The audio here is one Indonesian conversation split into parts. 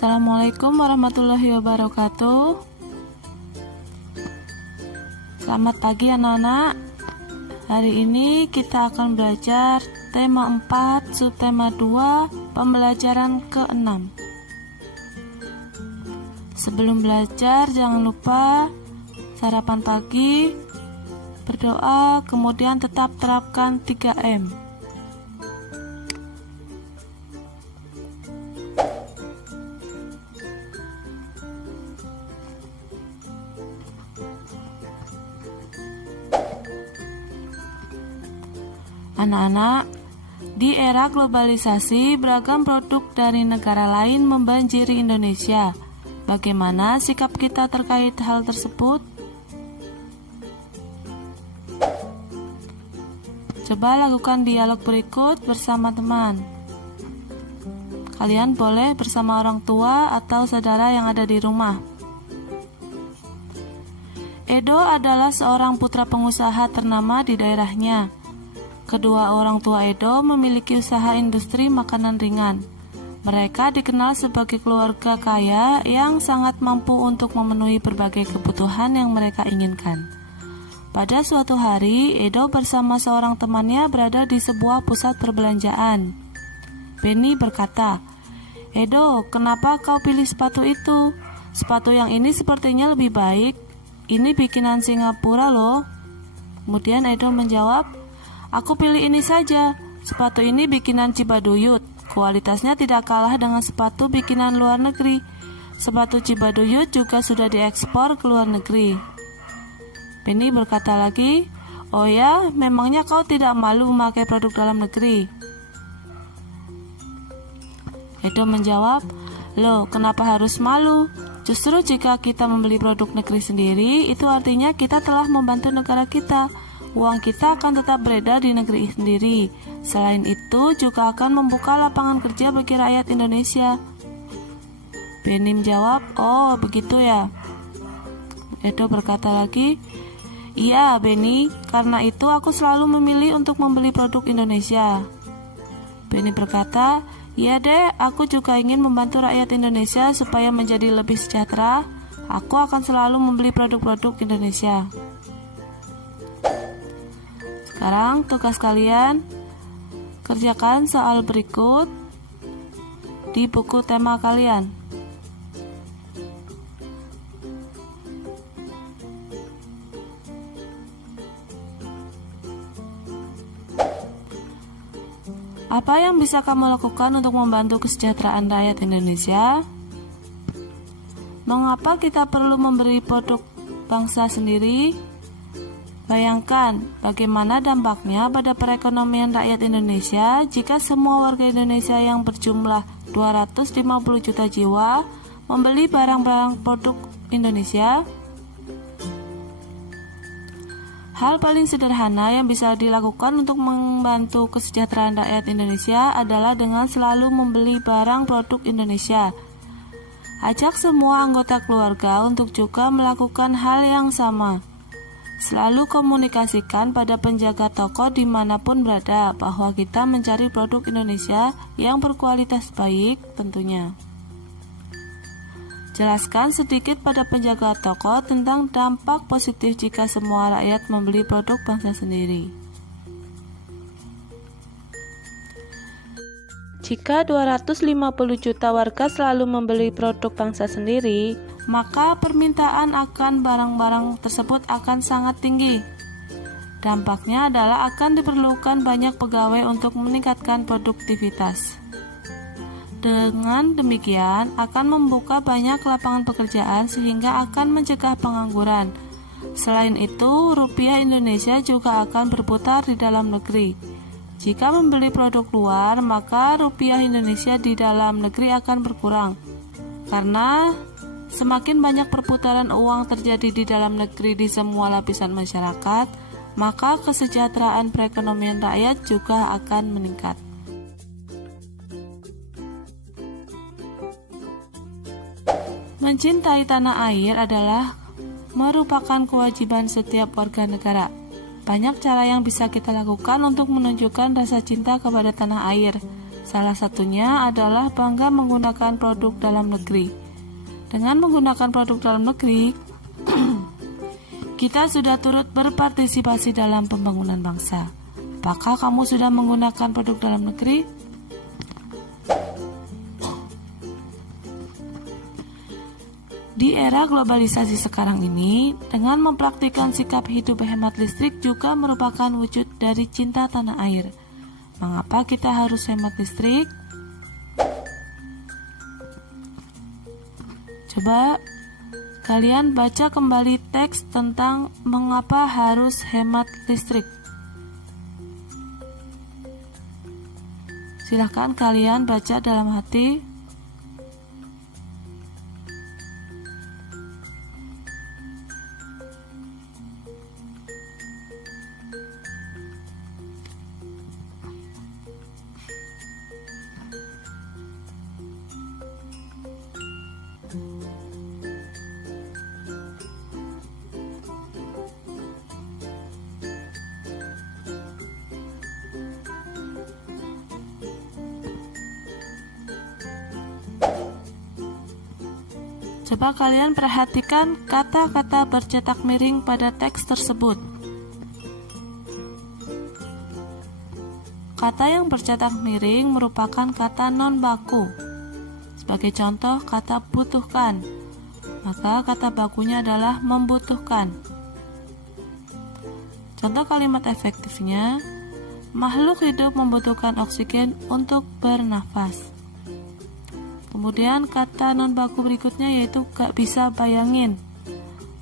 Assalamualaikum warahmatullahi wabarakatuh. Selamat pagi anak-anak. Hari ini kita akan belajar tema 4, subtema 2, pembelajaran ke-6. Sebelum belajar jangan lupa sarapan pagi, berdoa, kemudian tetap terapkan 3M. Anak-anak, di era globalisasi, beragam produk dari negara lain membanjiri Indonesia. Bagaimana sikap kita terkait hal tersebut? Coba lakukan dialog berikut bersama teman. Kalian boleh bersama orang tua atau saudara yang ada di rumah. Edo adalah seorang putra pengusaha ternama di daerahnya. Kedua orang tua Edo memiliki usaha industri makanan ringan. Mereka dikenal sebagai keluarga kaya yang sangat mampu untuk memenuhi berbagai kebutuhan yang mereka inginkan. Pada suatu hari, Edo bersama seorang temannya berada di sebuah pusat perbelanjaan. Benny berkata, "Edo, kenapa kau pilih sepatu itu? Sepatu yang ini sepertinya lebih baik. Ini bikinan Singapura loh." Kemudian Edo menjawab, "Aku pilih ini saja. Sepatu ini bikinan Cibaduyut. Kualitasnya tidak kalah dengan sepatu bikinan luar negeri. Sepatu Cibaduyut juga sudah diekspor ke luar negeri." Benny berkata lagi, "Oh ya, memangnya kau tidak malu memakai produk dalam negeri?" Edo menjawab, "Loh, kenapa harus malu? Justru jika kita membeli produk negeri sendiri, itu artinya kita telah membantu negara kita. Uang kita akan tetap beredar di negeri sendiri. Selain itu, juga akan membuka lapangan kerja bagi rakyat Indonesia." Benny menjawab, "Oh, begitu ya." Edo berkata lagi, "Iya, Benny, karena itu aku selalu memilih untuk membeli produk Indonesia." Benny berkata, "Iya deh, aku juga ingin membantu rakyat Indonesia supaya menjadi lebih sejahtera. Aku akan selalu membeli produk-produk Indonesia." Sekarang tugas kalian, kerjakan soal berikut di buku tema kalian. Apa yang bisa kamu lakukan untuk membantu kesejahteraan rakyat Indonesia? Mengapa kita perlu memberi produk bangsa sendiri? Bayangkan bagaimana dampaknya pada perekonomian rakyat Indonesia jika semua warga Indonesia yang berjumlah 250 juta jiwa membeli barang-barang produk Indonesia. Hal paling sederhana yang bisa dilakukan untuk membantu kesejahteraan rakyat Indonesia adalah dengan selalu membeli barang produk Indonesia. Ajak semua anggota keluarga untuk juga melakukan hal yang sama. Selalu komunikasikan pada penjaga toko dimanapun berada bahwa kita mencari produk Indonesia yang berkualitas baik tentunya. Jelaskan sedikit pada penjaga toko tentang dampak positif jika semua rakyat membeli produk bangsa sendiri. Jika 250 juta warga selalu membeli produk bangsa sendiri, maka permintaan akan barang-barang tersebut akan sangat tinggi. Dampaknya adalah akan diperlukan banyak pegawai untuk meningkatkan produktivitas. Dengan demikian, akan membuka banyak lapangan pekerjaan sehingga akan mencegah pengangguran. Selain itu, rupiah Indonesia juga akan berputar di dalam negeri. Jika membeli produk luar, maka rupiah Indonesia di dalam negeri akan berkurang. Karena semakin banyak perputaran uang terjadi di dalam negeri di semua lapisan masyarakat, maka kesejahteraan perekonomian rakyat juga akan meningkat. Mencintai tanah air adalah merupakan kewajiban setiap warga negara. Banyak cara yang bisa kita lakukan untuk menunjukkan rasa cinta kepada tanah air. Salah satunya adalah bangga menggunakan produk dalam negeri. Dengan menggunakan produk dalam negeri, kita sudah turut berpartisipasi dalam pembangunan bangsa. Apakah kamu sudah menggunakan produk dalam negeri? Di era globalisasi sekarang ini, dengan mempraktikkan sikap hidup hemat listrik juga merupakan wujud dari cinta tanah air. Mengapa kita harus hemat listrik? Coba kalian baca kembali teks tentang mengapa harus hemat listrik. Silahkan kalian baca dalam hati. Coba kalian perhatikan kata-kata bercetak miring pada teks tersebut. Kata yang bercetak miring merupakan kata non-baku. Sebagai contoh, kata butuhkan, maka kata bakunya adalah membutuhkan. Contoh kalimat efektifnya, makhluk hidup membutuhkan oksigen untuk bernafas. Kemudian kata non-baku berikutnya yaitu gak bisa bayangin,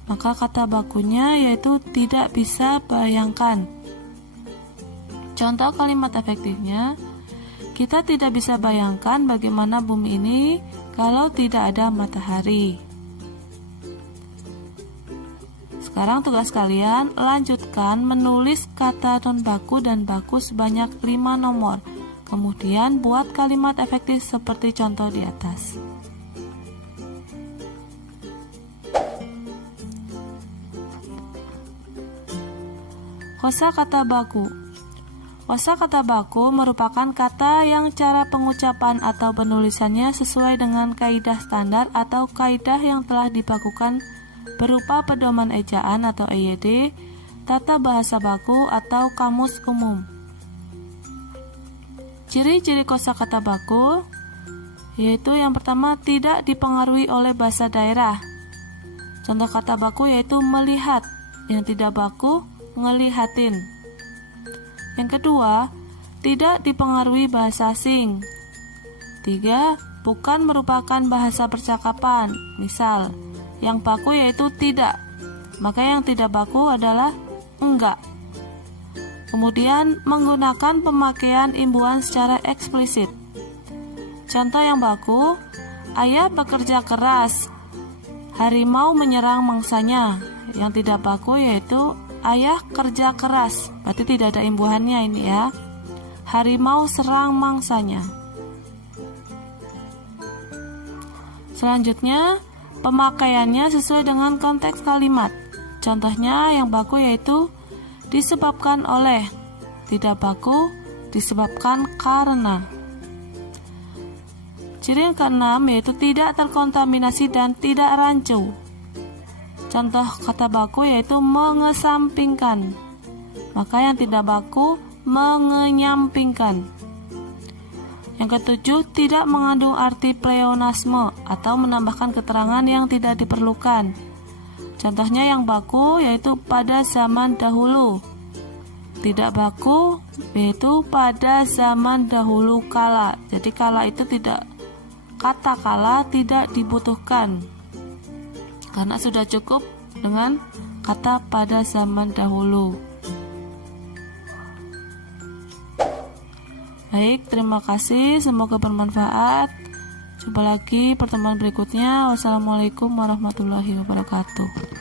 maka kata bakunya yaitu tidak bisa bayangkan. Contoh kalimat efektifnya, kita tidak bisa bayangkan bagaimana bumi ini kalau tidak ada matahari. Sekarang tugas kalian, lanjutkan menulis kata non-baku dan baku sebanyak 5 nomor. Kemudian buat kalimat efektif seperti contoh di atas. Kosakata baku. Kosakata baku merupakan kata yang cara pengucapan atau penulisannya sesuai dengan kaidah standar atau kaidah yang telah dibakukan berupa pedoman ejaan atau EYD, tata bahasa baku atau kamus umum. Ciri-ciri kosakata baku yaitu yang pertama tidak dipengaruhi oleh bahasa daerah. Contoh kata baku yaitu melihat, yang tidak baku ngelihatin. Yang kedua, tidak dipengaruhi bahasa asing. 3. Bukan merupakan bahasa percakapan. Misal, yang baku yaitu tidak, maka yang tidak baku adalah enggak. Kemudian menggunakan pemakaian imbuhan secara eksplisit. Contoh yang baku, ayah bekerja keras, harimau menyerang mangsanya. Yang tidak baku yaitu ayah kerja keras, berarti tidak ada imbuhannya ini ya. Harimau serang mangsanya. Selanjutnya, pemakaiannya sesuai dengan konteks kalimat. Contohnya yang baku yaitu disebabkan oleh, tidak baku disebabkan karena. Ciri yang keenam yaitu tidak terkontaminasi dan tidak rancu. Contoh kata baku yaitu mengesampingkan, maka yang tidak baku mengenyampingkan. Yang ketujuh, tidak mengandung arti pleonasme atau menambahkan keterangan yang tidak diperlukan. Contohnya yang baku yaitu pada zaman dahulu. Tidak baku yaitu pada zaman dahulu kala. Jadi kala itu tidak, kata kala tidak dibutuhkan, karena sudah cukup dengan kata pada zaman dahulu. Baik, terima kasih, semoga bermanfaat. Jumpa lagi pertemuan berikutnya. Wassalamualaikum warahmatullahi wabarakatuh.